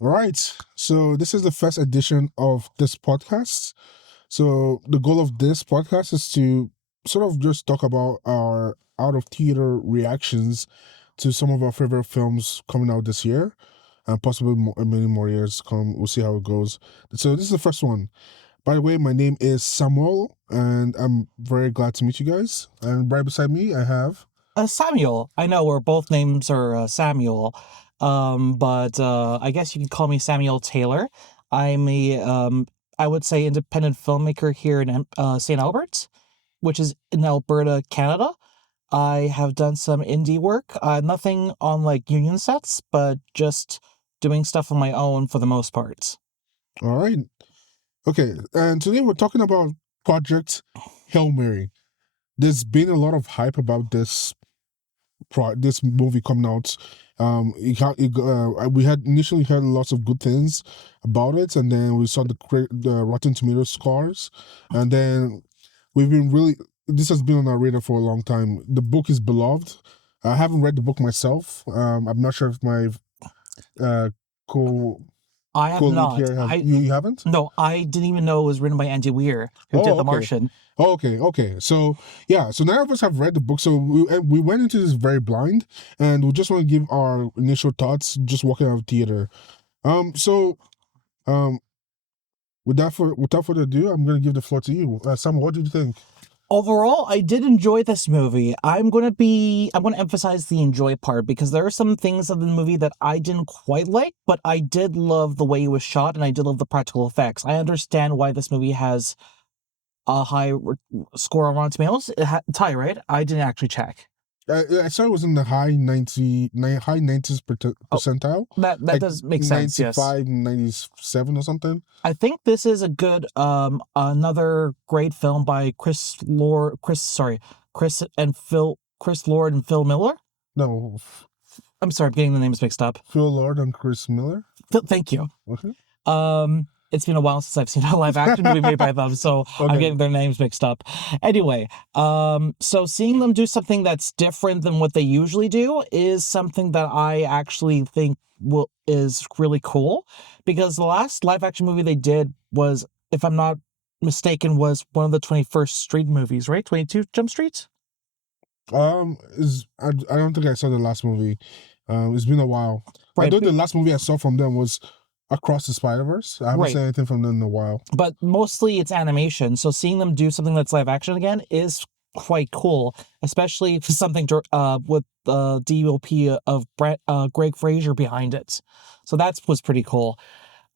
All right. So this is the first edition of this podcast. So the goal of this podcast is to sort of just talk about our out of theater reactions to some of our favorite films coming out this year, and possibly many more years come. We'll see how it goes. So this is the first one. By the way, my name is Samuel, and I'm very glad to meet you guys. And right beside me, I have. Samuel. I know where both names are Samuel, but I guess you could call me Samuel Taylor. I'm I would say, independent filmmaker here in St. Albert, which is in Alberta, Canada. I have done some indie work, nothing on like union sets, but just doing stuff on my own for the most part. All right. Okay, and today we're talking about Project Hail Mary. There's been a lot of hype about this movie coming out. We had initially heard lots of good things about it, and then we saw the Rotten Tomatoes scores, and then we've been really. This has been on our radar for a long time. The book is beloved. I haven't read the book myself. I'm not sure if my uh, co I have co lead not. here have you haven't. No, I didn't even know it was written by Andy Weir, who did Oh, The okay. Martian. Oh, okay. So yeah, so none of us have read the book, so we went into this very blind, and we just want to give our initial thoughts, just walking out of theater. So um, without further ado, I'm gonna give the floor to you, Sam. What did you think? Overall, I did enjoy this movie. I'm gonna emphasize the enjoy part because there are some things of the movie that I didn't quite like, but I did love the way it was shot and I did love the practical effects. I understand why this movie has a score on Rotten Tomatoes. Ty, right? I didn't actually check. I saw it was in the high 90s Oh, percentile, that like does make sense. Yes. 95, 97 or something. I think this is a good another great film by Chris Lord and Phil Miller. No, I'm sorry, I'm getting the names mixed up. Phil Lord and Chris Miller. Thank you. Okay. It's been a while since I've seen a live action movie made by them, so I'm Okay. getting their names mixed up. Anyway, so seeing them do something that's different than what they usually do is something that I actually think is really cool, because the last live action movie they did was, if I'm not mistaken, was one of the 21st Street movies, right? 22 Jump Street? Is I don't think I saw the last movie. It's been a while. I Right. know the last movie I saw from them was Across the Spider-Verse. I haven't Right. seen anything from them in a while. But mostly it's animation. So seeing them do something that's live action again is quite cool, especially for something with the DOP of Greg Fraser behind it. So that was pretty cool.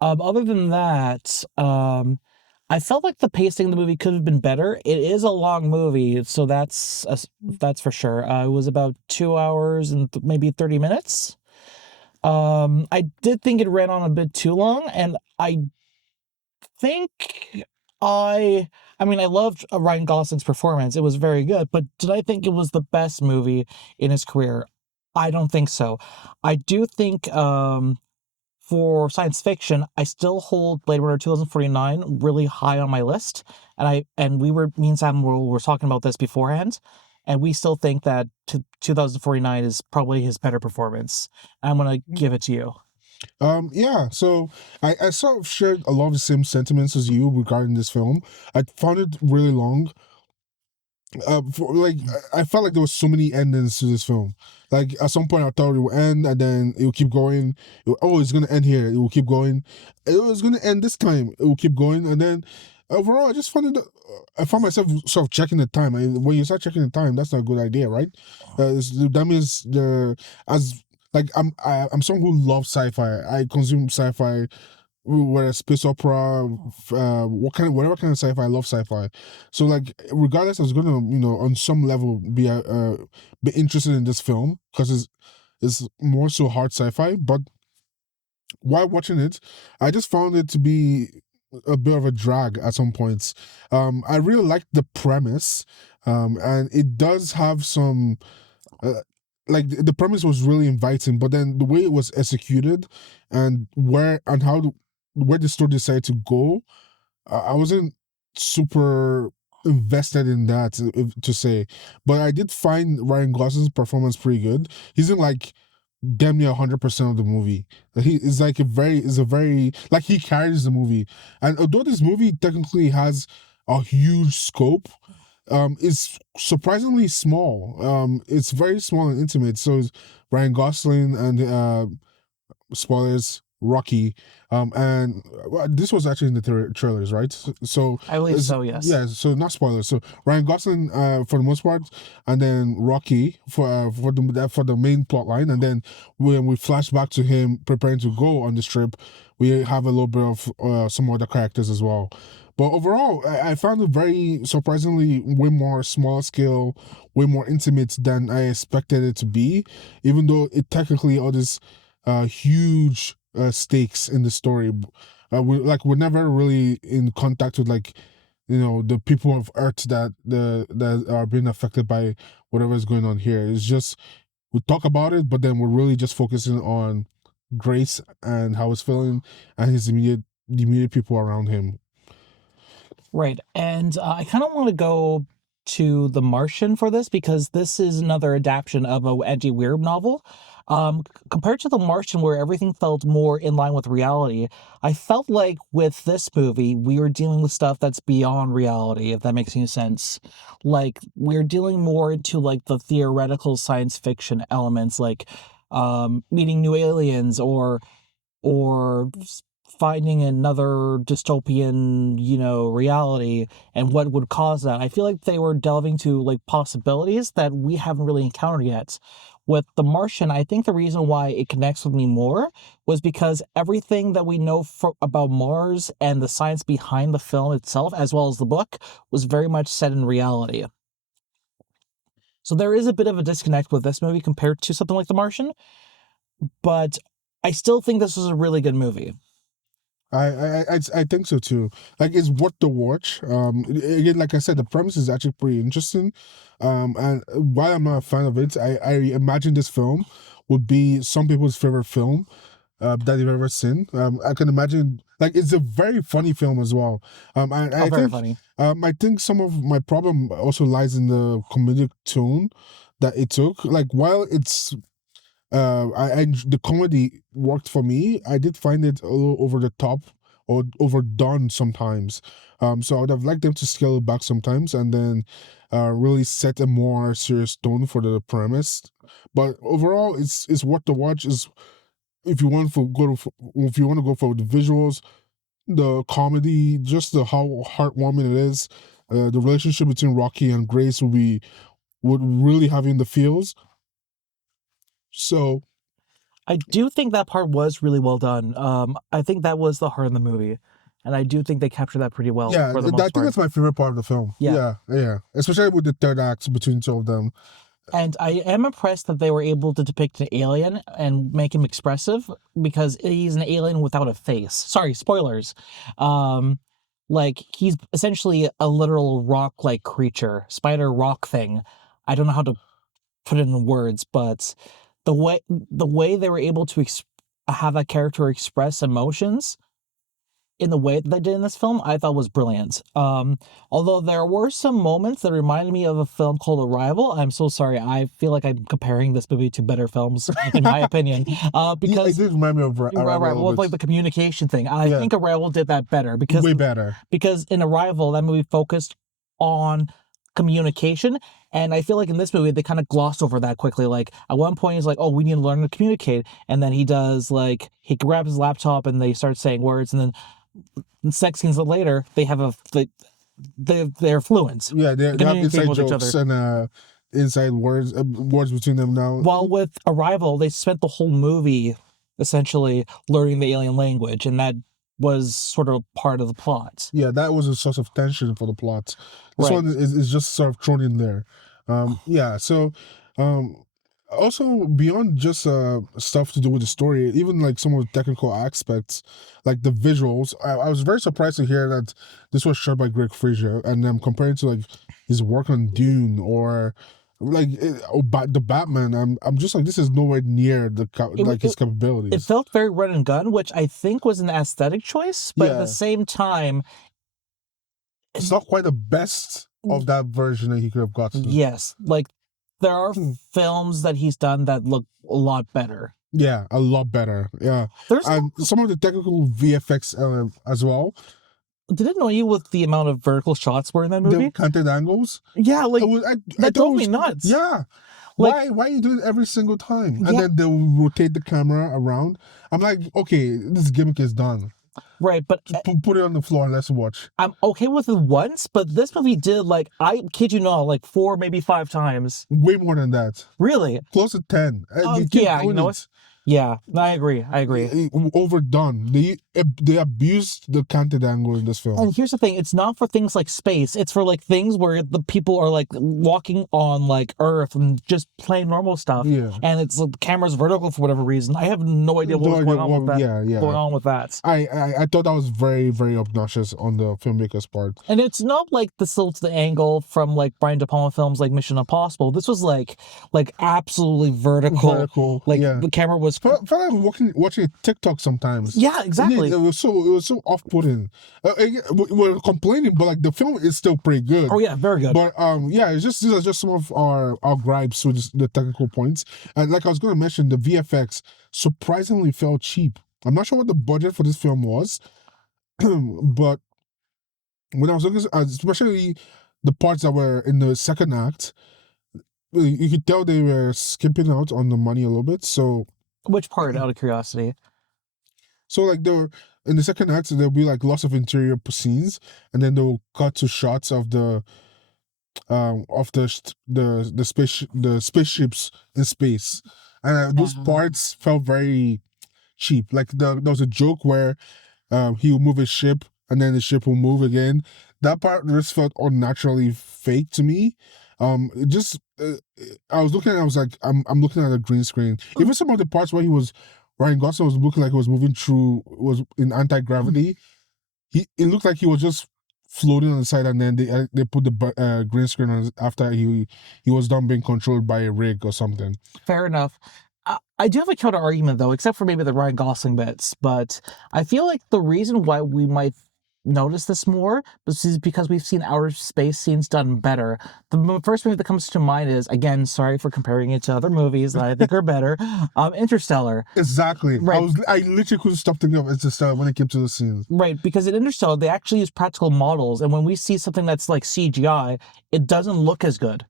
Other than that, I felt like the pacing of the movie could have been better. It is a long movie, so that's for sure. It was about 2 hours and maybe 30 minutes. I did think it ran on a bit too long, and think I I mean, I loved Ryan Gosling's performance. It was very good, but did I think it was the best movie in his career? I don't think so. I do think for science fiction, I still hold Blade Runner 2049 really high on my list. And me and Sam were talking about this beforehand, and we still think that 2049 is probably his better performance. I'm gonna give it to you. Yeah, so I sort of shared a lot of the same sentiments as you regarding this film. I found it really long. I felt like there was so many endings to this film. Like at some point I thought it would end, and then it will keep going. It's gonna end here. It will keep going. It was gonna end this time. It will keep going, and then overall, I just found it. I found myself sort of checking the time. When you start checking the time, that's not a good idea, right? That means the as like I'm someone who loves sci-fi. I consume sci-fi, whether space opera, whatever kind of sci-fi. I love sci-fi. So like, regardless, I was gonna, on some level be interested in this film because it's more so hard sci-fi. But while watching it, I just found it to be a bit of a drag at some points. I really liked the premise, and it does have some. Uh, like the premise was really inviting, but then the way it was executed, and where the story decided to go, I wasn't super invested in that, to say. But I did find Ryan Gosling's performance pretty good. He's in like damn near 100% of the movie. He is like a very like he carries the movie. And although this movie technically has a huge scope, it's surprisingly small. It's very small and intimate. So it's Ryan Gosling and spoilers, Rocky, and this was actually in the trailers, right? So I believe so, yes. yeah, so not spoilers. So Ryan Gosling, for the most part, and then Rocky for the main plot line, and then when we flash back to him preparing to go on this trip, we have a little bit of some other characters as well. But overall, I found it very surprisingly way more small scale, way more intimate than I expected it to be. Even though it technically all this huge stakes in the story. We're never really in contact with like the people of Earth that are being affected by whatever is going on here. It's just we talk about it, but then we're really just focusing on Grace and how he's feeling and the immediate people around him. Right. And I kind of want to go to The Martian for this because this is another adaptation of a Andy Weir novel. Compared to The Martian, where everything felt more in line with reality, I felt like with this movie, we were dealing with stuff that's beyond reality, if that makes any sense. Like, we're dealing more into like the theoretical science fiction elements, like meeting new aliens or finding another dystopian, reality and what would cause that. I feel like they were delving to like possibilities that we haven't really encountered yet. With The Martian, I think the reason why it connects with me more was because everything that we know about Mars and the science behind the film itself, as well as the book, was very much set in reality. So there is a bit of a disconnect with this movie compared to something like The Martian, but I still think this was a really good movie. I think so too. Like it's worth the watch. Again, like I said, the premise is actually pretty interesting. And while I'm not a fan of it, I imagine this film would be some people's favorite film that they've ever seen. I can imagine like it's a very funny film as well. Oh, I very think funny. I think some of my problem also lies in the comedic tone that it took. Like while it's the comedy worked for me. I did find it a little over the top or overdone sometimes. So I would have liked them to scale it back sometimes and then really set a more serious tone for the premise. But overall, it's worth the watch. Is if you want for go to, if you want to go for the visuals, the comedy, just the how heartwarming it is. The relationship between Rocky and Grace would really have you in the feels. So I do think that part was really well done. I think that was the heart of the movie, and I do think they captured that pretty well yeah, for the I most think part. that's my favorite part of the film. Yeah, Yeah, yeah, especially with the third act between two of them. and I am impressed that they were able to depict an alien and make him expressive because he's an alien without a face. Sorry, spoilers. Um, like he's essentially a literal rock-like creature, spider rock thing. I don't know how to put it in words, but the way they were able to have that character express emotions in the way that they did in this film, I thought was brilliant. Although there were some moments that reminded me of a film called Arrival. I'm so sorry. I feel like I'm comparing this movie to better films, in my opinion. Yeah, it Because did remind me of Arrival a Arrival little with like bit. the communication thing, I Yeah, think Arrival did that better because way better. in Arrival that movie focused on communication, and I feel like in this movie they kind of glossed over that quickly. Like at one point he's like, "Oh, we need to learn to communicate," and then he does like he grabs his laptop and they start saying words, and then 6 scenes later they have they're fluent. Yeah, They're they have communicating inside with each jokes other. and inside words between them now. While with Arrival, they spent the whole movie essentially learning the alien language, and that was sort of part of the plot. Yeah, that was a source of tension for the plot. This Right. one is just sort of thrown in there. Yeah, so um, also beyond just stuff to do with the story, even like some of the technical aspects, like the visuals, I was very surprised to hear that this was shot by Greg Fraser, and comparing to like his work on Dune or like the Batman, I'm just like this is nowhere near It, like his it it capabilities. felt very run and gun, which I think was an aesthetic choice, but at the Yeah, same time, it's not quite the best of that version that he could have gotten. yes, like there are Hmm. films that he's done that look a lot better. Yeah, a lot better. Yeah, There's and some of the technical VFX as well. did it annoy you with the amount of vertical shots were in that The movie? canted angles. Yeah, like I that thought it drove me was nuts. yeah. Like, Why you do it every single time? And yeah, then they'll rotate the camera around. I'm like, okay, this gimmick is done. right, but Just put it on the floor and let's watch. I'm okay with it once, but this movie did like I kid you not, like 4, maybe 5 times. Way more than that. Really? Close to 10. They keep Yeah, you doing know what? it. Yeah, I agree. I agree. Overdone. They abused the canted angle in this film. And here's the thing, it's not for things like space. It's for like things where the people are like walking on like Earth and just plain normal stuff. Yeah. And it's the camera's vertical for whatever reason. I have no idea what No was idea going on with that. yeah. Going on with that. I thought that was very, very obnoxious on the filmmaker's part. And it's not like the tilt the angle from like Brian De Palma films like Mission Impossible. This was like absolutely vertical. Vertical, Like yeah. the camera was Felt like I'm watching TikTok sometimes. yeah, exactly. It was so off putting. We're complaining, but like the film is still pretty good. Oh yeah, very good. But yeah, it's just these are just some of our gripes with the technical points. And like I was gonna mention, the VFX surprisingly felt cheap. I'm not sure what the budget for this film was, but when I was looking, especially the parts that were in the second act, you could tell they were skipping out on the money a little bit. So Which part, out of curiosity? So like there were in the second act there'll be like lots of interior scenes, and then they'll cut to shots of the spaceships in space, and those parts felt very cheap. Like there was a joke where he will move his ship and then the ship will move again. That part just felt unnaturally fake to me. It just I was looking, I was like, I'm looking at a green screen. Even some of the parts where Ryan Gosling was looking like he was moving through, was in anti gravity. It looked like he was just floating on the side, and then they put the green screen on after he was done being controlled by a rig or something. Fair enough. I do have a counter argument though, except for maybe the Ryan Gosling bits. But I feel like the reason why we might notice this more is because we've seen outer space scenes done better. The first movie that comes to mind is, again, sorry for comparing it to other movies that I think are better, Interstellar. Exactly. Right. I literally couldn't stop thinking of Interstellar when it came to the scenes. Right, because in Interstellar they actually use practical models, and when we see something that's like CGI, it doesn't look as good.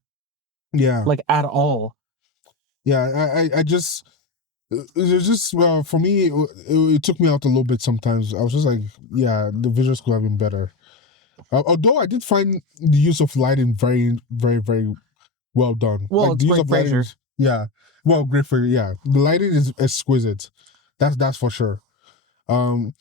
Yeah. Like at all. Yeah, I just it was just for me it took me out a little bit sometimes. I was just like, yeah, the visuals could have been better. Although I did find the use of lighting very, very, very well done. Well, Like it's the use Greg of lighting, Fraser. yeah, well, great for yeah. The lighting is exquisite. That's for sure. Um,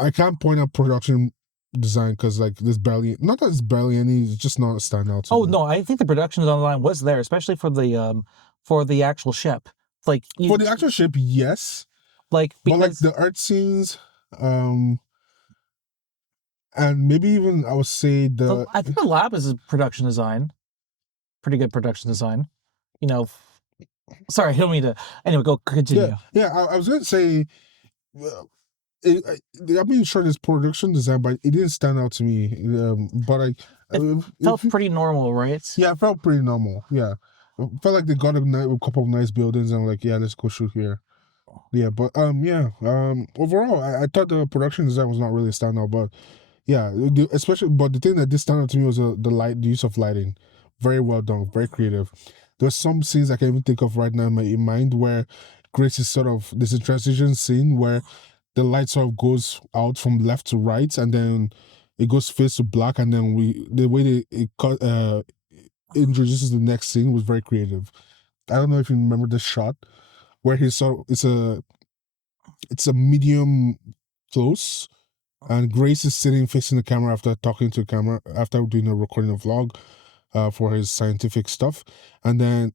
I can't point out production design because like there's barely not that there's barely any. It's just not a standout. Oh no, I think the production design was there, especially for the actual ship. Like For the actual ship, yes, like but like because the art scenes, and maybe even I would say I think the lab is a production design, pretty good production design. You know, sorry, I don't mean to. Anyway, go continue. yeah. I was gonna say. I'm being sure there's production design, but it didn't stand out to me. But It felt pretty normal, right? Yeah, it felt pretty normal. Yeah, it felt like they got a couple of nice buildings, and like, yeah, let's go shoot here. Yeah, but overall, I thought the production design was not really a standout, but yeah, especially, but the thing that did stand out to me was the use of lighting, very well done, very creative. There's some scenes I can even think of right now in my mind where Grace is sort of there's a transition scene where the light sort of goes out from left to right, and then it goes face to black, and then the way it cut introduces the next scene was very creative. I don't know if you remember this shot where it's a medium close, and Grace is sitting facing the camera after talking to the camera after doing a recording of vlog for his scientific stuff, and then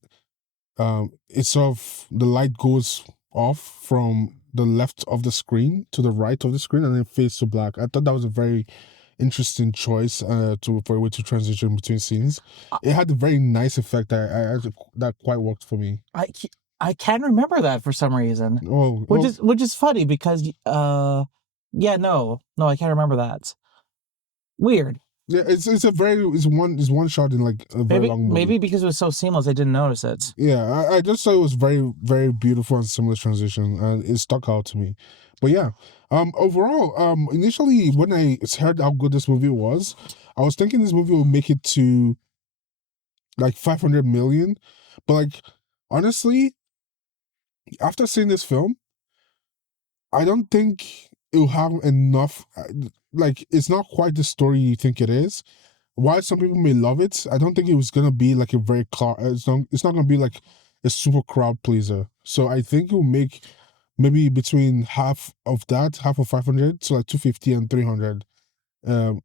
it's sort of the light goes off from the left of the screen to the right of the screen, and then fades to black. I thought that was a very interesting choice for a way to transition between scenes. It had a very nice effect that quite worked for me. I can remember that for some reason. Oh, which is funny because yeah, no, I can't remember that. Weird. Yeah, it's one shot in like a very long movie. Maybe because it was so seamless, I didn't notice it. Yeah, I just thought it was very beautiful and seamless transition, and it stuck out to me. But yeah, overall, initially when I heard how good this movie was, I was thinking this movie will make it to like 500 million, but like honestly, after seeing this film, I don't think it'll have enough. Like, it's not quite the story you think it is. While some people may love it, I don't think it was gonna be like a very it's not gonna be like a super crowd pleaser. So I think it will make maybe between half of that, half of 500, so like 250 and 300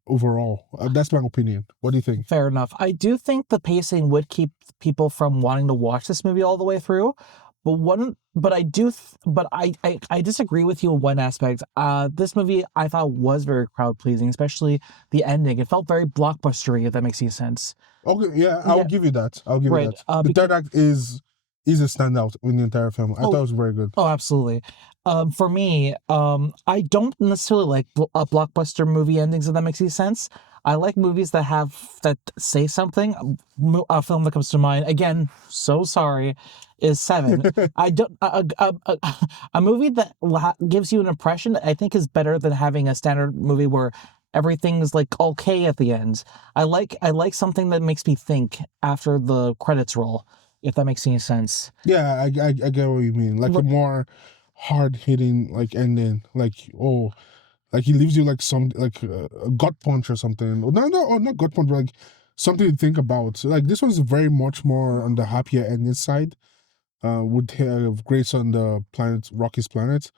overall. That's my opinion. What do you think? Fair enough. I do think the pacing would keep people from wanting to watch this movie all the way through. But I do, but I disagree with you in one aspect. This movie I thought was very crowd pleasing, especially the ending. It felt very blockbustery, if that makes any sense. Okay, yeah, I'll Yeah, give you that. I'll give you right. that. The Because third act is a standout in the entire film. I thought oh, it was very good. oh, absolutely. For me, I don't necessarily like blockbuster movie endings, if that makes any sense. I like movies that say something. A film that comes to mind, again, so sorry, is Seven. I don't a movie that gives you an impression, I think, is better than having a standard movie where everything's like okay at the end. I like something that makes me think after the credits roll, if that makes any sense. Yeah, I get what you mean. Like a more hard hitting like ending. Like, oh, like he leaves you like some like a gut punch or something. No, not gut punch, but like something to think about. Like this one's very much more on the happier ending side. With Grace on the planet Rocky's planet,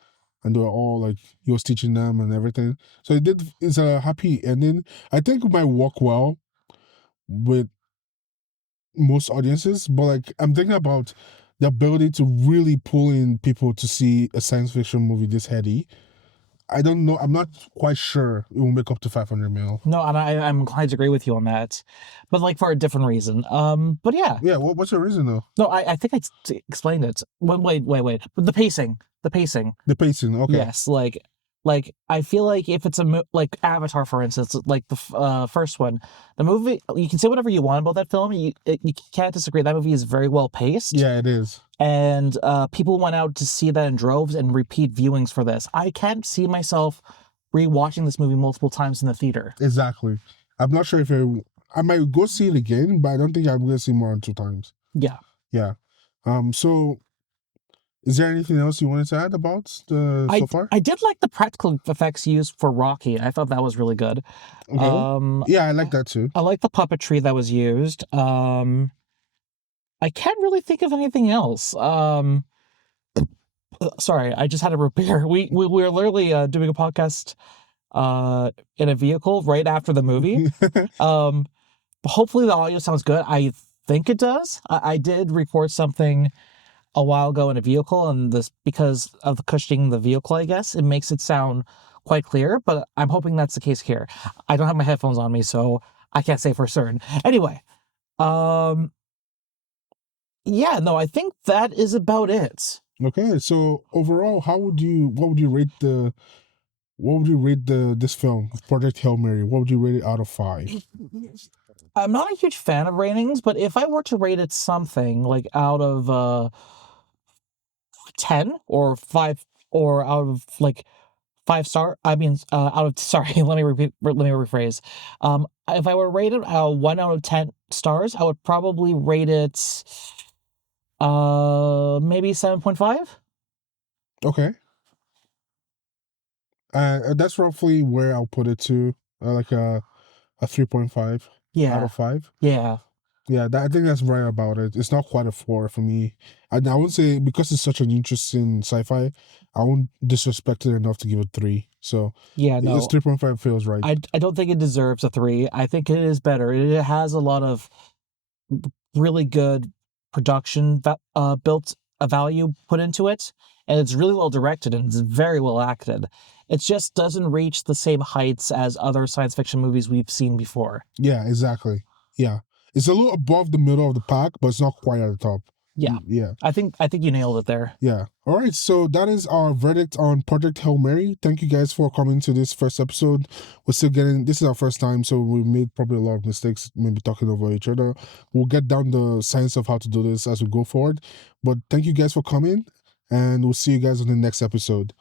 and they were all like he was teaching them and everything. So it's a happy ending. I think it might work well with most audiences, but like I'm thinking about the ability to really pull in people to see a science fiction movie this heady. I don't know. I'm not quite sure it will make up to 500 mil. No, and I'm inclined to agree with you on that, but like for a different reason. But yeah, Yeah, what's your reason though? no, I think explained it. Wait. But the pacing. The pacing. Okay. Yes, like I feel like if it's like Avatar, for instance, like the first one, the movie, you can say whatever you want about that film. You can't disagree. That movie is very well paced, Yeah, it is. and people went out to see that in droves and repeat viewings for this. I can't see myself rewatching this movie multiple times in the theater. Exactly. I'm not sure if I might go see it again, but I don't think I'm going to see more than 2 times. Yeah. Yeah. So is there anything else you wanted to add about the so far? I did like the practical effects used for Rocky. I thought that was really good. Okay. Yeah, I like that too. I like the puppetry that was used. I can't really think of anything else. Sorry, I just had a repair. We were literally doing a podcast in a vehicle right after the movie. Um, hopefully the audio sounds good. I think it does. I did record something a while ago in a vehicle, and this, because of the cushioning of the vehicle, I guess it makes it sound quite clear, but I'm hoping that's the case here. I don't have my headphones on me, so I can't say for certain. Anyway, um yeah, no, I think that is about it. Okay, so overall, what would you rate this film, Project Hail Mary? What would you rate it out of 5? I'm not a huge fan of ratings, but if I were to rate it something like out of 10 or 5, or out of like 5 star, I mean, out of, sorry, let me rephrase. If I were to rate it 1 out of 10 stars, I would probably rate it maybe 7.5. Okay. That's roughly where I'll put it to, like a 3.5 out Yeah. of 5. Yeah. Yeah, I think that's right about it. It's not quite a 4 for me. I wouldn't say, because it's such an interesting sci-fi, I won't disrespect it enough to give it 3. So Yeah, it's no. 3.5 feels right. I don't think it deserves a 3. I think it is better. It has a lot of really good production built a value put into it, and it's really well directed and it's very well acted. It just doesn't reach the same heights as other science fiction movies we've seen before. Yeah, exactly. Yeah. It's a little above the middle of the pack, but it's not quite at the top. Yeah. Yeah. I think you nailed it there. Yeah. All right. So that is our verdict on Project Hail Mary. Thank you guys for coming to this first episode. We're still getting, this is our first time, so we made probably a lot of mistakes, maybe talking over each other. We'll get down the science of how to do this as we go forward. But thank you guys for coming, and we'll see you guys on the next episode.